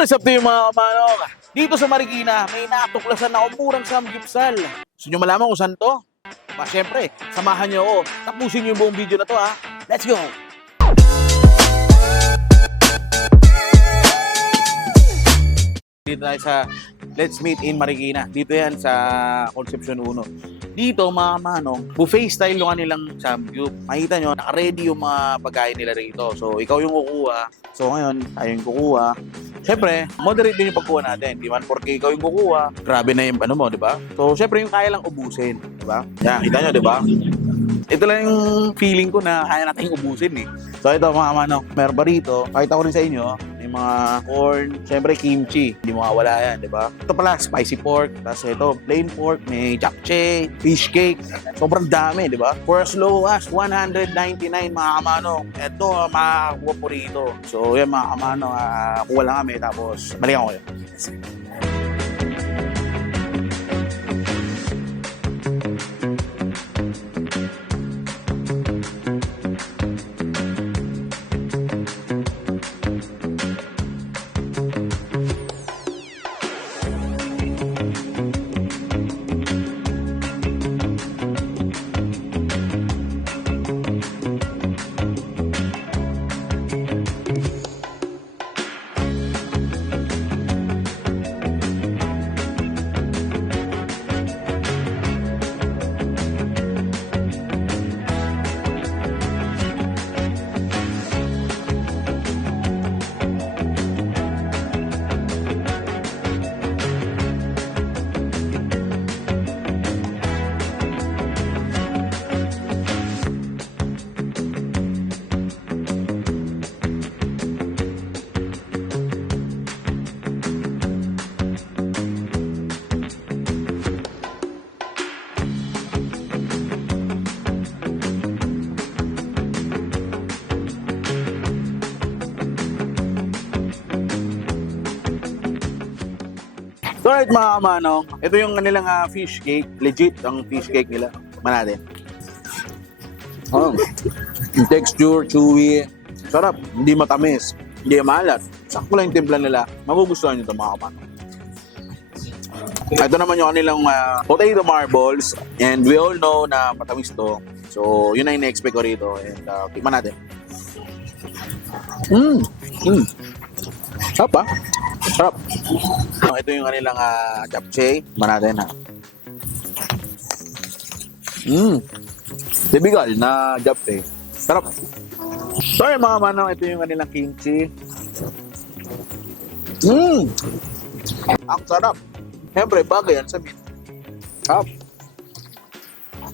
So, resepto yung mga kamanong. Dito sa Marikina, may natuklasan na murang samgyupsal. Gusto nyo malaman kung saan to? Siyempre, samahan nyo ako. Tapusin nyo yung buong video na to ha. Let's go! Dito tayo sa Let's Meet in Marikina. Dito yan sa Concepcion 1. Dito mga manong, buffet style yung kanilang samgyup. Makita nyo, naka-ready yung mga pagkain nila rito. So, ikaw yung kukuha. So, ngayon, tayo yung kukuha. Siyempre, moderate din yung pagkuha natin. Di man porque ikaw yung kukuha, grabe na yung ano mo, di ba? So, siyempre, yung kaya lang ubusin. Di ba? Yan, kita nyo, di ba? Ito lang yung feeling ko na kaya natin ubusin eh. So, ito mga manong, meron ba rito? Pakita ko rin sa inyo, yung mga corn, siyempre kimchi. Hindi mawawala yan, di ba? Ito pala, spicy pork. Tapos ito, plain pork, may japchae, fish cake. Sobrang dami, di ba? For as low as 199 mga kamanong. Ito, makakuha po rito. So, yan mga kamanong, kuha lang kami. Tapos, balikan ko yun. So, alright mga kamanong, ito yung kanilang fish cake. Legit ang fish cake nila. Manatin. Yung texture, chewy. Sarap. Hindi matamis. Hindi maalat. Sakto lang yung timpla nila. Magugustuhan nyo ito mga kamanong. Ito naman yung kanilang potato marbles. And we all know na matamis to. So, yun na yung na-expect ko rito. And tikman natin. Sarap ha? Sarap. Ito yung kanilang japchae. Manatin ha. Typical na japchae. Sarap. Sorry mga manong, ito yung kanilang kimchi. Ang sarap. Siyempre, bagay yan sa meat. Sarap.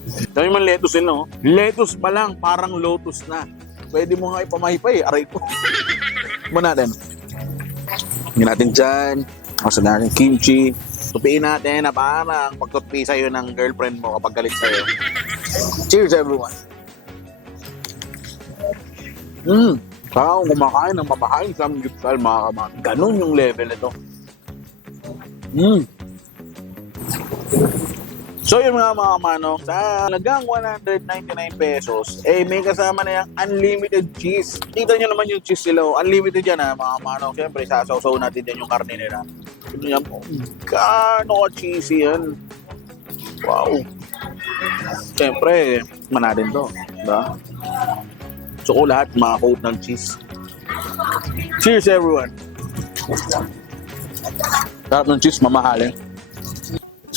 Ito yung lettuce nila, no? Lettuce pa lang, parang lotus na. Pwede mo nga ipamahipay, aray ko. Muna natin. Hingin natin dyan. Kasi natin kimchi. Tupiin natin na parang pagtutpi sa'yo ng girlfriend mo kapag galit sa'yo. Cheers everyone! Parang kumakain ng mamahaling samgyupsal mga kaman. Ganun yung level ito. So yung mga kamanong, sa halagang 199 pesos, may kasama na yung unlimited cheese. Kita nyo naman yung cheese nila. Unlimited yan mga kamanong. Siyempre, sasaw-saw natin yan yung karne nila. Ito yan po. Gaano ka-cheesy yan. Wow. Siyempre, manatin to. Diba? So ko lahat maka-coat ng cheese. Cheers everyone! Sarap ng cheese, mamahalin.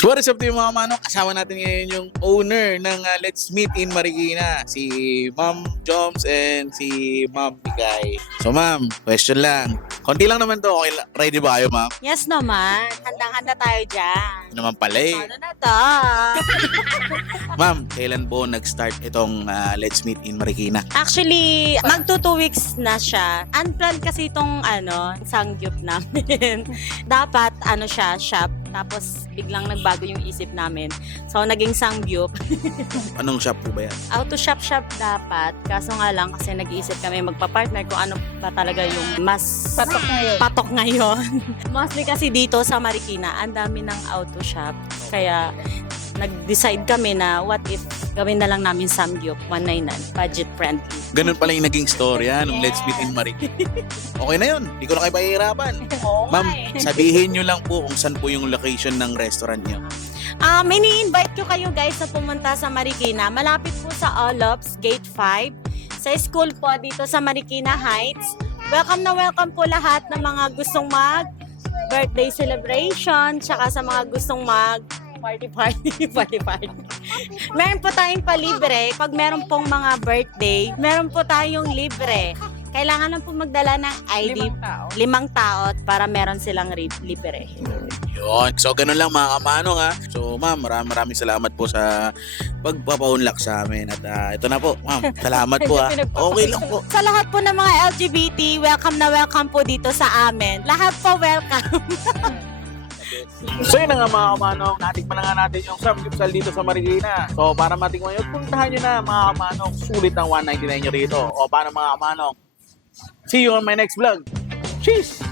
So what is up to yung mga manong? Kasama natin ngayon yung owner ng Let's Meet in Marikina. Si Ma'am Joms and si Ma'am Bigay. So ma'am, question lang. Konti lang naman to. Okay, ready ba kayo ma'am? Yes naman. Handang-handa tayo dyan. Naman pala eh. Ano na to? Ma'am, kailan po nag-start itong Let's Meet in Marikina? Actually, magto 2 weeks na siya. Unplanned kasi itong sangyup namin. Dapat siya, shop. Tapos biglang nagbago yung isip namin. So naging sangyup. Anong shop po ba yan? Auto shop dapat. Kaso nga lang kasi nag-iisip kami magpa-partner kung ano pa talaga yung mas patok ngayon. Mostly kasi dito sa Marikina, ang dami ng auto shop. Kaya nag-decide kami na what if gawin na lang namin Samgyup 199, budget friendly. Ganun pala yung naging storya nung Let's Meet in Marikina. Okay na yun. Hindi ko na kayo pahihirapan. Ma'am, sabihin nyo lang po kung saan po yung location ng restaurant nyo. Ini-invite ko kayo guys na pumunta sa Marikina. Malapit po sa Olops, Gate 5. Sa school po dito sa Marikina Heights. Welcome na welcome po lahat ng mga gustong birthday celebration, tsaka sa mga gustong party. Meron po tayong palibre. Pag meron pong mga birthday, meron po tayong libre. Kailangan lang po magdala ng ID. 5 tao para meron silang libre. Yun. So, ganun lang mga kamanong ha. So, ma'am, maraming salamat po sa pagpapaunlak sa amin. At ito na po, ma'am. Salamat po ha. Okay lang po. Sa lahat po ng mga LGBT, welcome na welcome po dito sa amin. Lahat po welcome. So yun na nga mga kamanong, natikman na nga natin yung samgyupsal dito sa Marikina. So para matikman yun, puntahan nyo na mga kamanong, sulit ang 199 nyo rito. O paano mga kamanong? See you on my next vlog. Cheers!